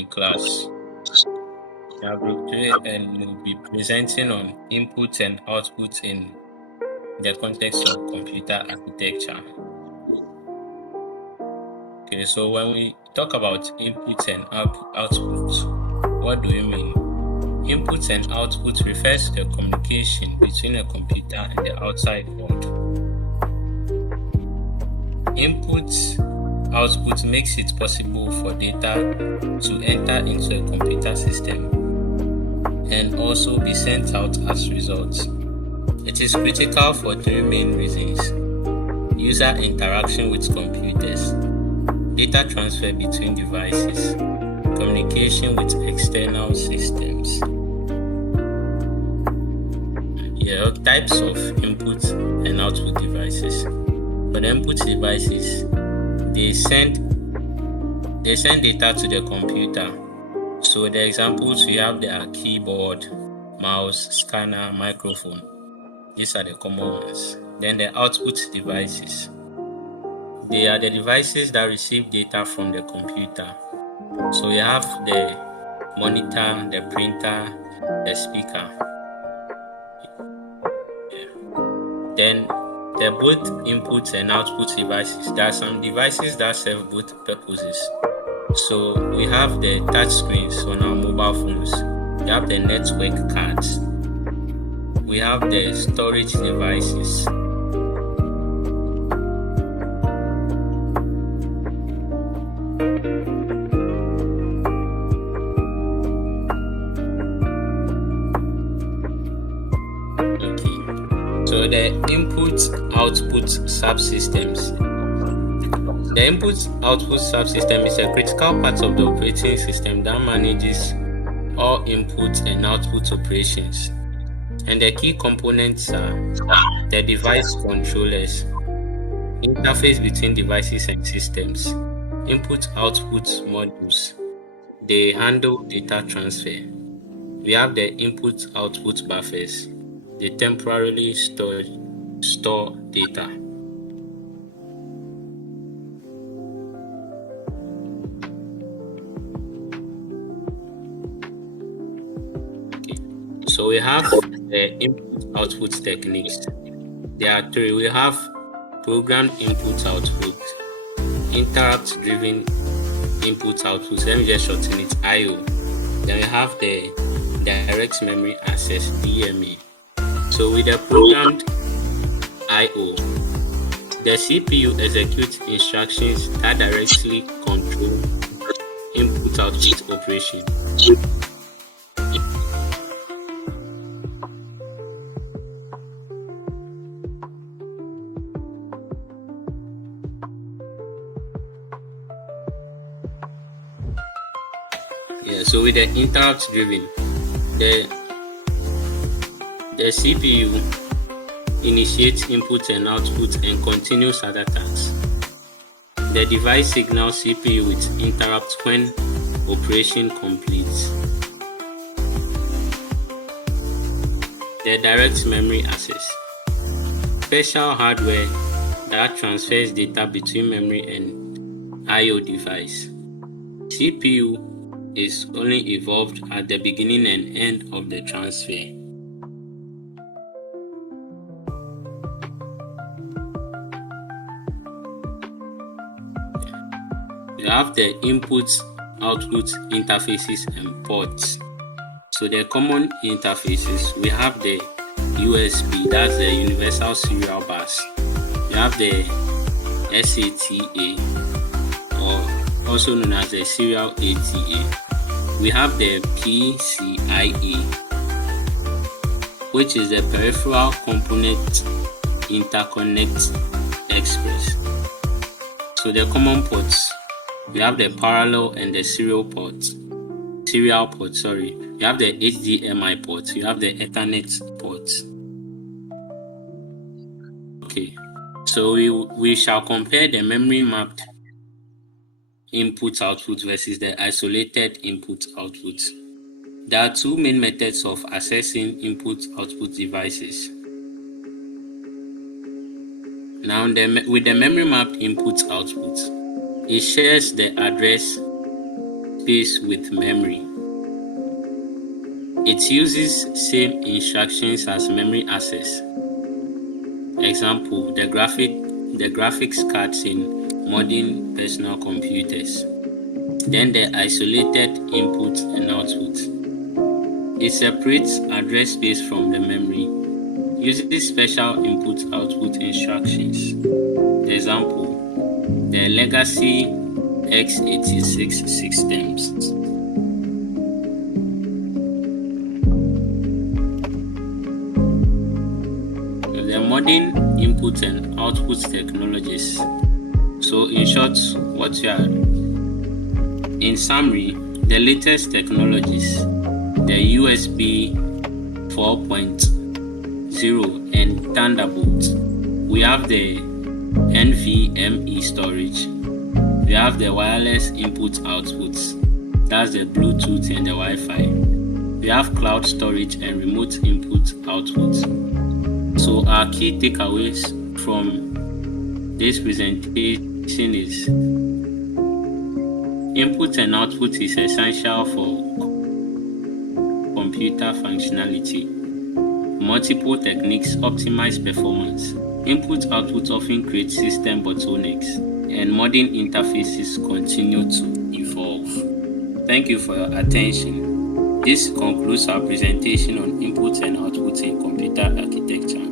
in class. We are group 3 and we'll be presenting on inputs and outputs in the context of computer architecture. Okay, so when we talk about inputs and outputs, what do we mean? Inputs and outputs refers to the communication between a computer and the outside world. Output makes it possible for data to enter into a computer system and also be sent out as results. It is critical for three main reasons: user interaction with computers, data transfer between devices, communication with external systems. Types of input and output devices. For the input devices, they send data to the computer. So the examples we have there are keyboard, mouse, scanner, microphone. These are the common ones. Then the output devices. They are the devices that receive data from the computer. So we have the monitor, the printer, the speaker. Then the both inputs and output devices. There are some devices that serve both purposes. So we have the touch screens on our mobile phones. We have the network cards. We have the storage devices. So the input-output subsystems. The input-output subsystem is a critical part of the operating system that manages all input and output operations. And the key components are the device controllers, interface between devices and systems, input-output modules. They handle data transfer. We have the input-output buffers. They temporarily store data. Okay. So we have the input-output techniques. There are three. We have programmed input-output, interrupt-driven input-output. Let me just shorten it, I/O. Then we have the direct memory access, DMA. So with the programmed I/O, the CPU executes instructions that directly control input-output operation. So with the interrupt-driven, the CPU initiates input and output and continues other tasks. The device signals CPU with interrupt when operation completes. The direct memory access. Special hardware that transfers data between memory and I/O device. CPU is only involved at the beginning and end of the transfer. We have the input-output interfaces and ports. So the common interfaces, we have the USB, that's the Universal Serial Bus. We have the SATA, or also known as the Serial ATA. We have the PCIe, which is the Peripheral Component Interconnect Express. So the common ports, we have the parallel and the serial port. You have the HDMI port. You have the Ethernet port. Okay, so we shall compare the memory mapped input-output versus the isolated input-output. There are two main methods of accessing input-output devices. Now, with the memory mapped input-output, it shares the address space with memory. It uses same instructions as memory access. Example, the graphics cards in modern personal computers. Then the isolated input and output. It separates address space from the memory. Uses special input-output instructions. The example, the legacy x86 systems. The modern input and output technologies. So in short, in summary, the latest technologies, the USB 4.0 and Thunderbolt. We have the NVMe storage. We have the wireless input-outputs. That's the Bluetooth and the Wi-Fi. We have cloud storage and remote input-output. So our key takeaways from this presentation is input and output is essential for computer functionality. Multiple techniques optimize performance. Input-output often create system bottlenecks, and modern interfaces continue to evolve. Thank you for your attention. This concludes our presentation on input and output in computer architecture.